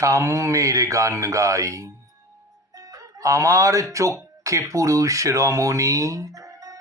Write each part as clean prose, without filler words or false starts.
সাম্যের গান গাই। আমার চক্ষে পুরুষ রমণী,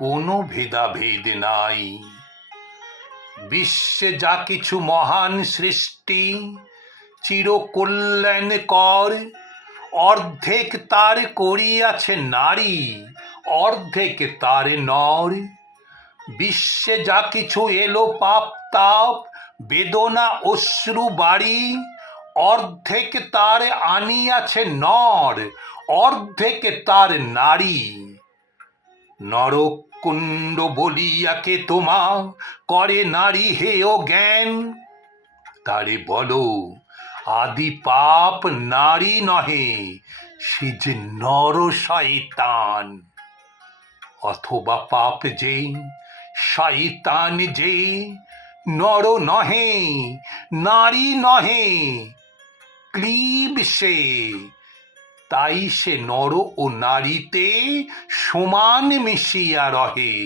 কোনো ভেদাভেদ নাই। বিশ্বে যা কিছু মহান সৃষ্টি চিরকল্যাণকর, অর্ধেক তার করিয়াছে নারী, অর্ধেক তার নর। বিশ্বে যা কিছু এলো পাপ তাপ বেদনা অশ্রু বাড়ি, অর্ধেক তার আনিয়াছে নর, অর্ধেক তার নারী। নরকুণ্ড বলিয়াকে তোমা করে নারী হেয় জ্ঞান, তারে বলো আদি পাপ নারী নহে, সে যে নর শয়তান। অথবা পাপ যে শয়তান যে নর নহে, নারী নহে, ক্লীব সে, তাই সে নর ও নারীতে সমান মিশিয়া রহে।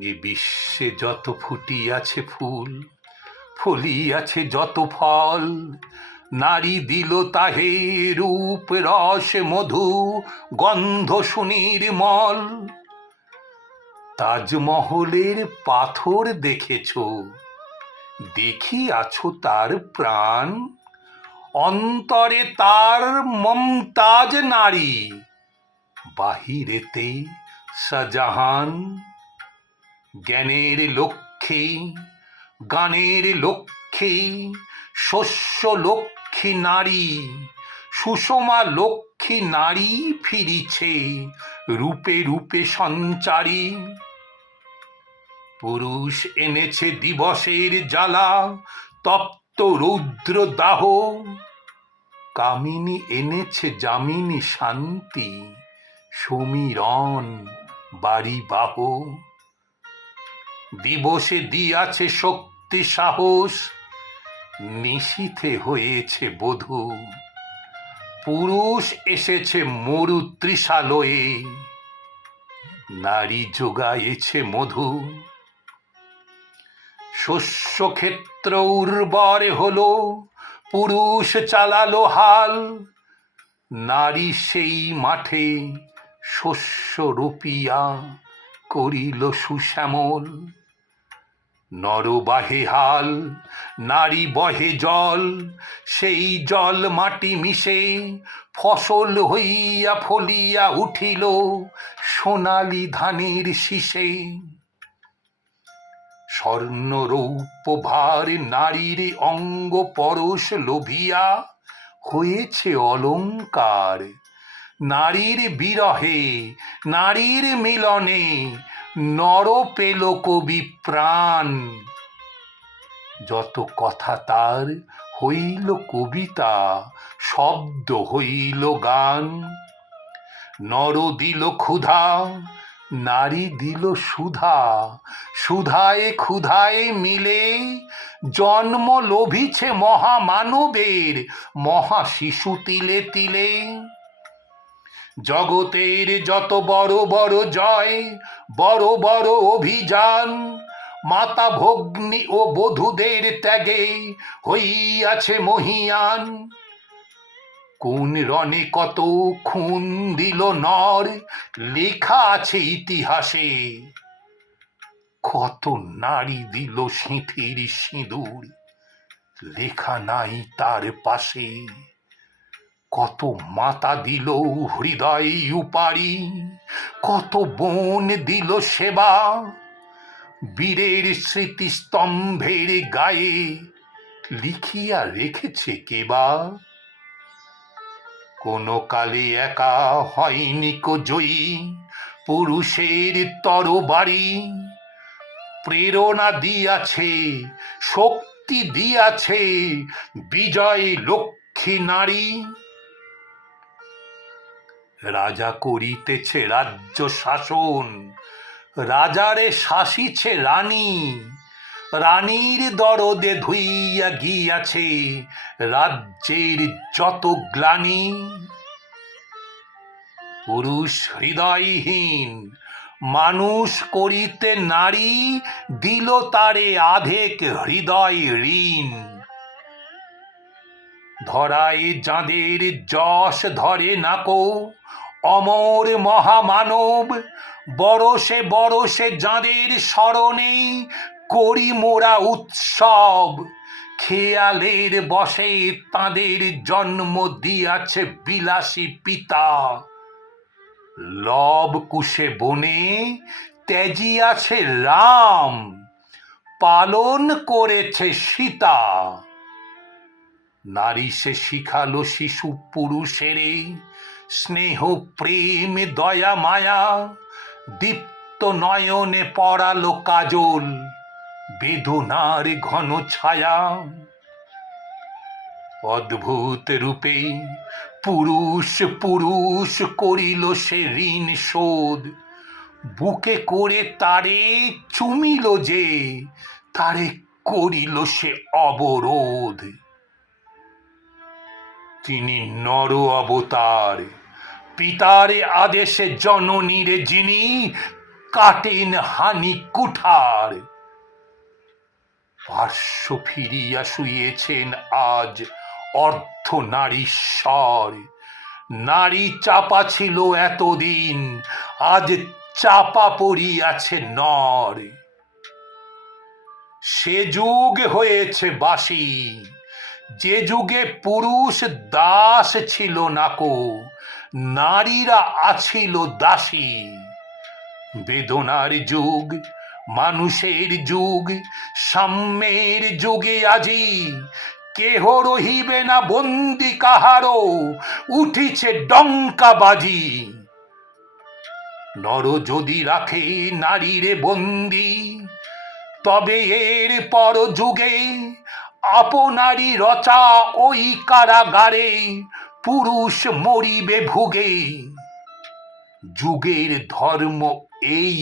এ বিশ্বে যত ফুটিয়াছে ফুল, ফলিয়াছে যত ফল, নারী দিল তাহে রূপ রস মধু গন্ধ সুনির্মল। তাজমহলের পাথর দেখেছ, দেখিয়াছ তার প্রাণ, অন্তরে তার মমতাজ নারী, বাহিরেতে শাহজাহান। জ্ঞানের লক্ষ্মী, গানের লক্ষ্মী, শস্য লক্ষ্মী নারী, সুষমা লক্ষ্মী নারী ফিরিছে রূপে রূপে সঞ্চারী। পুরুষ এনেছে দিবসের জ্বালা, তপ্ত রৌদ্র দাহ, কামিনী এনেছে যামিনী শান্তি, সমীরণ বাড়ি বাহ। দিবসে দিয়াছে শক্তি সাহস, নিশীথে হয়েছে বধূ, পুরুষ এসেছে মরু তৃষালয়ে, নারী যোগায়েছে মধু। শস্যক্ষেত্র উর্বর হলো, পুরুষ চালালো হাল, নারী সেই মাঠে শস্য রোপিয়া করিল সুশ্যামল। নর বাহে হাল, নারী বহে জল, সেই জল মাটি মিশে ফসল হইয়া ফলিয়া উঠিল সোনালি ধানের শীষে। স্বর্ণ রৌপ্য ভার নারীর অঙ্গ পরশ লোভিয়া হয়েছে অলঙ্কার, নারীর বিরহে নারীর মিলনে নর পেল কবি প্রাণ। যত কথা তার হইল কবিতা, শব্দ হইল গান। নর দিল ক্ষুধা, নারী দিল সুধা, সুধায় ক্ষুধায় মিলে জন্ম লোভিছে মহামানবের মহা শিশু তিলে তিলে। জগতের যত বড় বড় জয়, বড় বড় অভিযান, মাতা ভগ্নী ও বধূদের ত্যাগে হইয়াছে মহীয়ান। কোন রণে কত খুন দিল নর, লেখা আছে ইতিহাসে, কত নারী দিল সিঁথির সিঁদুর, লেখা নাই তার পাশে। কত মাতা দিল হৃদয় উপারি, কত বোন দিল সেবা, বীরের স্মৃতিস্তম্ভের গায়ে লিখিয়া রেখেছে কেবা। কোন কালে একা হয়নি কো জয়ী পুরুষের তরবারি, প্রেরণা দিয়াছে শক্তি দিয়াছে বিজয় লক্ষ্মী নারী। রাজা করিতেছে রাজ্য শাসন, রাজারে শাসিছে রানী, রানীর দরদে ধুইয়া গিয়াছে রাজ্যের যত গ্লানি। পুরুষ হৃদয়হীন মানুষ করিতে নারী দিল তারে আধেক হৃদয় ঋণ। ধরায় যাঁদের যশ ধরে নাকো, অমর মহামানব, বরষে বরষে যাঁদের স্মরণে করি মোরা উৎসব, খেয়ালের বশে তাঁদের জন্ম দিয়াছে বিলাসী পিতা। লব কুশে বনে ত্যাজিয়াছে রাম, পালন করেছে সীতা। নারী সে শিখালো শিশু পুরুষেরে স্নেহ প্রেম দয়া মায়া, দীপ্ত নয়নে পড়ালো কাজল বেদনার ঘন ছায়া। অদ্ভুত রূপে পুরুষ পুরুষ করিল সে ঋণ শোধ, বুকে করে তারে চুমিল যে, তারে করিল সে অবরোধ। তিনি নর অবতার, পিতার আদেশে জননীরে যিনি কাটেন হানি কুঠার। পার্শ্ব ফিরিয়া শুয়েছেন আজ অর্ধ নারীশ্বর, নারী চাপা ছিল এতদিন, আজ চাপা পড়িয়াছে নর। সে যুগ হয়েছে বাসি, যে যুগে পুরুষ দাস ছিল নাকো, নারীরা আছিল দাসী। বেদনার যুগ, মানুষের যুগ, সাম্যের যুগে আজি, কেহ রহিবে না বন্দি কাহারো, উঠিছে ডঙ্কা বাজি। নর যদি রাখে নারীরে বন্দি, তবে এর পর যুগে আপনারই রচা ওই কারাগারে পুরুষ মরিবে ভুগে। যুগের ধর্ম এই,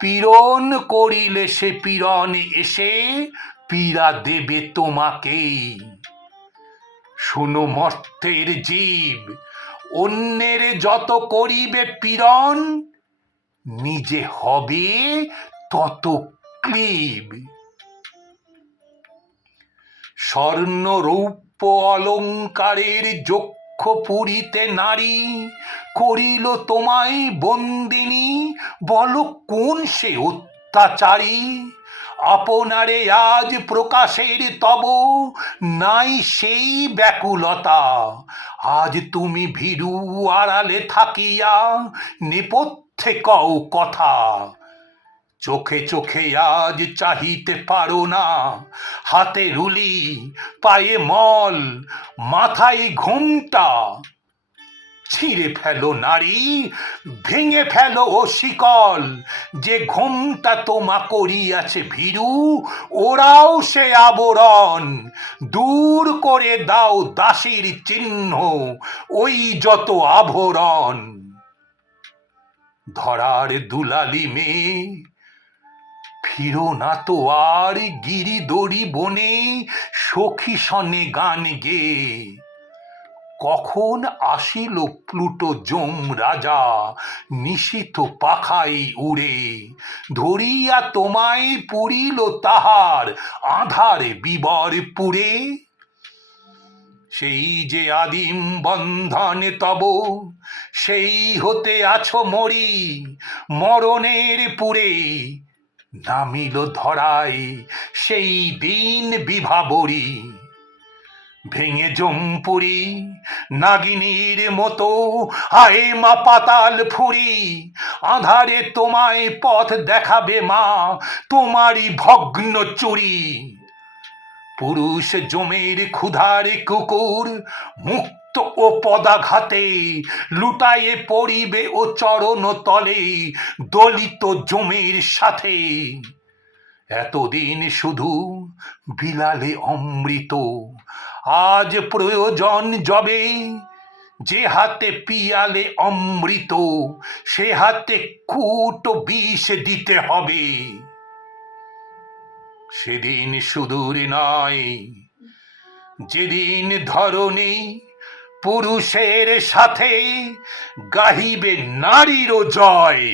পীড়ন করিলে সে পীড়ন এসে পীড়া দেবে তোমাকে। শোনো মর্তের জীব, অন্যের যত করিবে পীড়ন, নিজে হবে তত ক্লীব। স্বর্ণ রৌপ্য অলঙ্কারের যক্ষ পুরীতে নারী করিল তোমায় বন্দিনী, বলো কোন সে অত্যাচারী। আপনারে আজ প্রকাশের তব নাই সেই ব্যাকুলতা, আজ তুমি ভীরু আড়ালে থাকিয়া নেপথ্যে কও কথা। চোখে চোখে আজ চাহিতে পারো না, হাতে রুলি পায়ে মল মাথায় ঘোমটা। ছিঁড়ে ফেলো নারী, ভেঙে ফেলো ও শিকল, যে ঘোমটা তোমা করিয়াছে ভীরু, ওরাও সে আবরণ। দূর করে দাও দাসীর চিহ্ন, ওই যত আভরণ। ধরার দুলালি মেয়ে, ফিরো না তো আর গিরিদড়ি বনে সখী সনে গান গেয়ে। কখন আসিল প্লুটো যম রাজা নিশীথ পাখাই উড়ে, ধরিয়া তোমায় পুরিল তাহার আধার বিবর পুরে। সেই যে আদিম বন্ধনে তব, সেই হতে আছো মরি, মরণের পুরে নামিল ধরায় সেই দিন বিভাবরী। ভেঙে জম্পুরি নাগিনীর মতো আয়ে মা পাতাল ফুরি, আধারে তোমায় পথ দেখাবে মা তোমারই ভগ্ন চুরি। পুরুষ জমের ক্ষুধার কুকুর মুক্ত ও পদাঘাতে লুটায়ে পড়িবে ও চরণ তলে দলিত জমের সাথে। এতদিন শুধু বিলালে অমৃত, আজ প্রয়োজন যবে, যে হাতে পিয়ালে অমৃত সে হাতে কুটো বিষ দিতে হবে। সেদিন সুদূর নয়, যেদিন ধরণী পুরুষের সাথে গাহিবে নারীরও জয়।